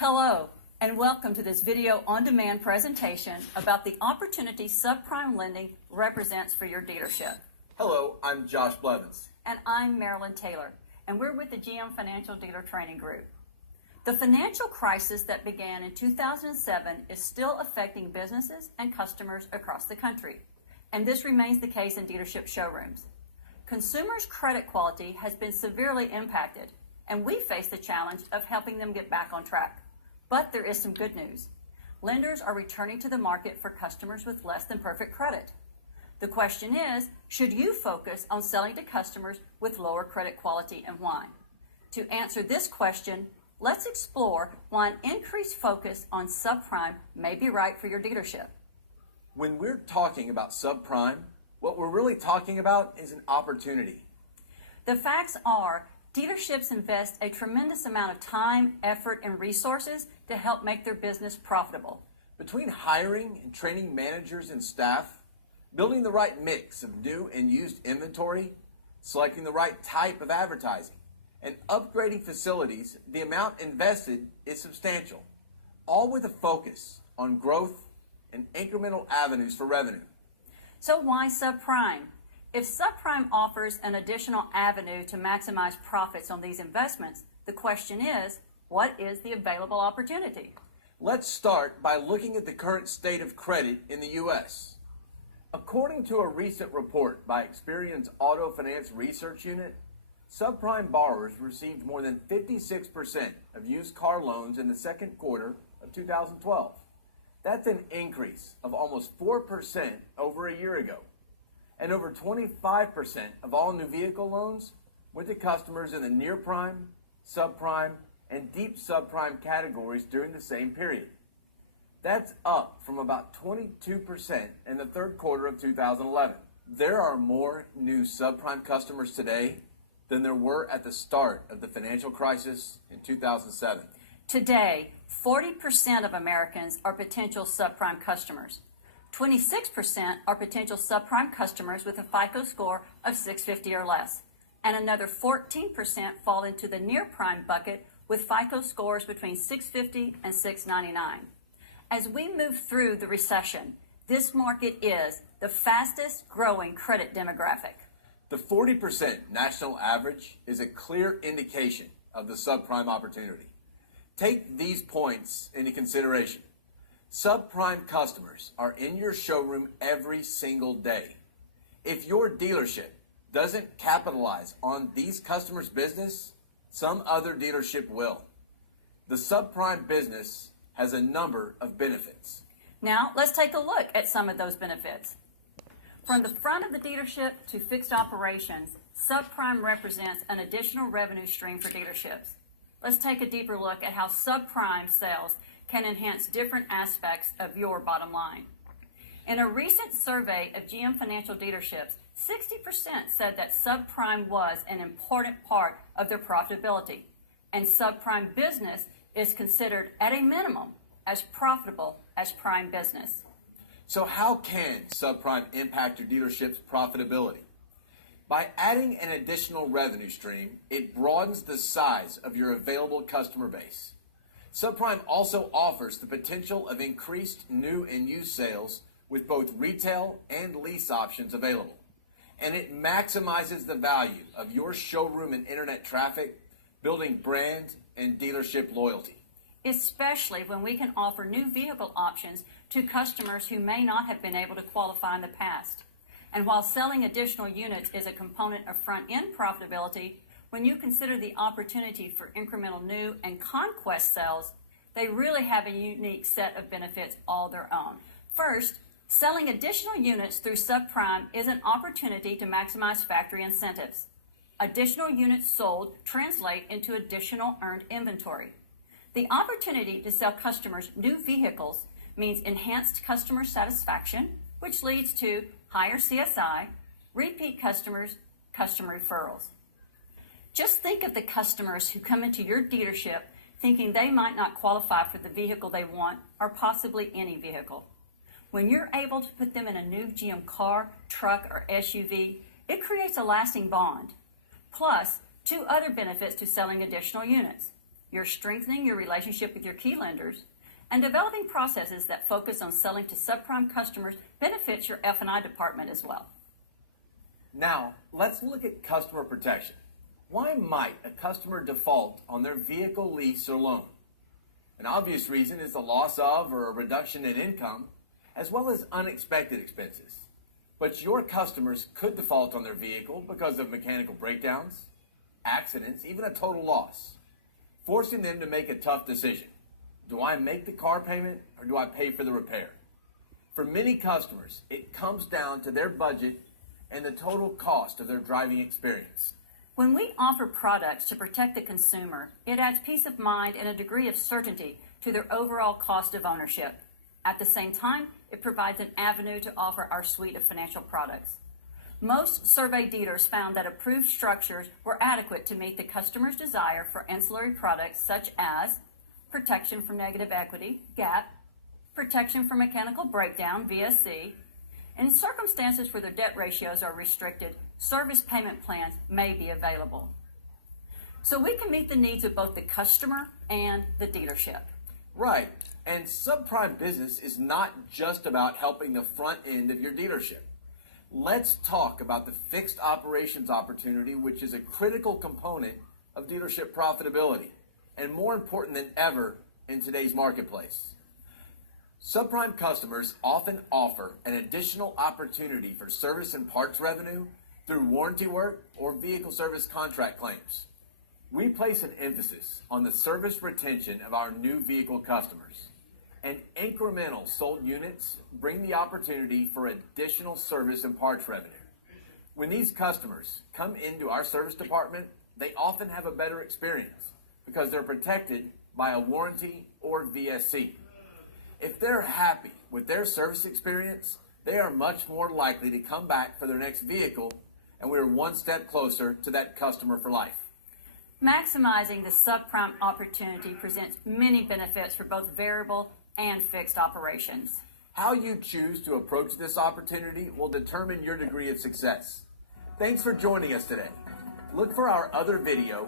Hello, and welcome to this video on-demand presentation about the opportunity subprime lending represents for your dealership. Hello, I'm Josh Blevins. And I'm Marilyn Taylor, and we're with the GM Financial Dealer Training Group. The financial crisis that began in 2007 is still affecting businesses and customers across the country, and this remains the case in dealership showrooms. Consumers' credit quality has been severely impacted, and we face the challenge of helping them get back on track. But there is some good news. Lenders are returning to the market for customers with less than perfect credit. The question is, should you focus on selling to customers with lower credit quality and why? To answer this question, let's explore why an increased focus on subprime may be right for your dealership. When we're talking about subprime, what we're really talking about is an opportunity. The facts are, dealerships invest a tremendous amount of time, effort, and resources to help make their business profitable. Between hiring and training managers and staff, building the right mix of new and used inventory, selecting the right type of advertising, and upgrading facilities, the amount invested is substantial, all with a focus on growth and incremental avenues for revenue. So why subprime? If subprime offers an additional avenue to maximize profits on these investments, the question is, what is the available opportunity? Let's start by looking at the current state of credit in the U.S. According to a recent report by Experian's Auto Finance Research Unit, subprime borrowers received more than 56% of used car loans in the second quarter of 2012. That's an increase of almost 4% over a year ago. And over 25% of all new vehicle loans went to customers in the near prime, subprime, and deep subprime categories during the same period. That's up from about 22% in the third quarter of 2011. There are more new subprime customers today than there were at the start of the financial crisis in 2007. Today, 40% of Americans are potential subprime customers. 26% are potential subprime customers with a FICO score of 650 or less, and another 14% fall into the near prime bucket with FICO scores between 650 and 699. As we move through the recession, this market is the fastest growing credit demographic. The 40% national average is a clear indication of the subprime opportunity. Take these points into consideration. Subprime customers are in your showroom every single day. If your dealership doesn't capitalize on these customers' business, some other dealership will. The subprime business has a number of benefits. Now, let's take a look at some of those benefits. From the front of the dealership to fixed operations, subprime represents an additional revenue stream for dealerships. Let's take a deeper look at how subprime sales can enhance different aspects of your bottom line. In a recent survey of GM Financial dealerships, 60% said that subprime was an important part of their profitability, and subprime business is considered at a minimum as profitable as prime business. So how can subprime impact your dealership's profitability? By adding an additional revenue stream, it broadens the size of your available customer base. Subprime also offers the potential of increased new and used sales with both retail and lease options available. And it maximizes the value of your showroom and internet traffic, building brand and dealership loyalty. Especially when we can offer new vehicle options to customers who may not have been able to qualify in the past. And while selling additional units is a component of front-end profitability, when you consider the opportunity for incremental new and conquest sales, they really have a unique set of benefits all their own. First, selling additional units through subprime is an opportunity to maximize factory incentives. Additional units sold translate into additional earned inventory. The opportunity to sell customers new vehicles means enhanced customer satisfaction, which leads to higher CSI, repeat customers, customer referrals. Just think of the customers who come into your dealership thinking they might not qualify for the vehicle they want or possibly any vehicle. When you're able to put them in a new GM car, truck, or SUV, it creates a lasting bond. Plus, two other benefits to selling additional units. You're strengthening your relationship with your key lenders, and developing processes that focus on selling to subprime customers benefits your F&I department as well. Now, let's look at customer protection. Why might a customer default on their vehicle lease or loan? An obvious reason is the loss of or a reduction in income, as well as unexpected expenses. But your customers could default on their vehicle because of mechanical breakdowns, accidents, even a total loss, forcing them to make a tough decision. Do I make the car payment or do I pay for the repair? For many customers, it comes down to their budget and the total cost of their driving experience. When we offer products to protect the consumer, it adds peace of mind and a degree of certainty to their overall cost of ownership. At the same time, it provides an avenue to offer our suite of financial products. Most survey dealers found that approved structures were adequate to meet the customer's desire for ancillary products such as protection from negative equity, GAP, protection from mechanical breakdown, VSC. In circumstances where their debt ratios are restricted, service payment plans may be available. So we can meet the needs of both the customer and the dealership. Right. And subprime business is not just about helping the front end of your dealership. Let's talk about the fixed operations opportunity, which is a critical component of dealership profitability, and more important than ever in today's marketplace. Subprime customers often offer an additional opportunity for service and parts revenue through warranty work or vehicle service contract claims. We place an emphasis on the service retention of our new vehicle customers, and incremental sold units bring the opportunity for additional service and parts revenue. When these customers come into our service department, they often have a better experience because they're protected by a warranty or VSC. If they're happy with their service experience, they are much more likely to come back for their next vehicle, and we're one step closer to that customer for life. Maximizing the subprime opportunity presents many benefits for both variable and fixed operations. How you choose to approach this opportunity will determine your degree of success. Thanks for joining us today. Look for our other video